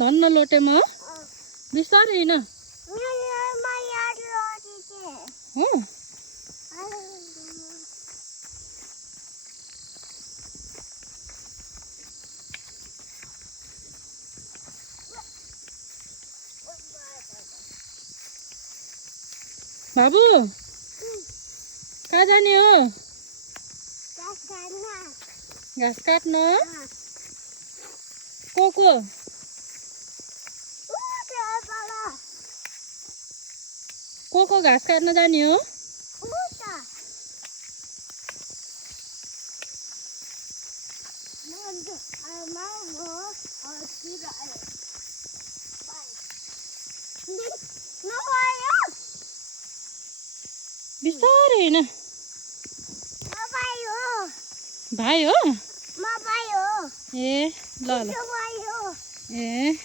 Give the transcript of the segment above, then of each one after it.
धन्न लोटेमा बिस्तारै हिँड हो बाबु कहाँ जाने हो घाँस काट्न को घाँस काट्न जाने हो बिस्तारै हिँड भाइ हो ए ल ल ए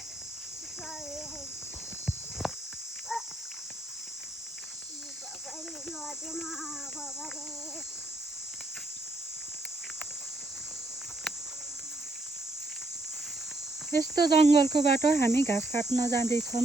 यस्तो जङ्गलको बाटो हामी घाँस काट्न जाँदैछौँ।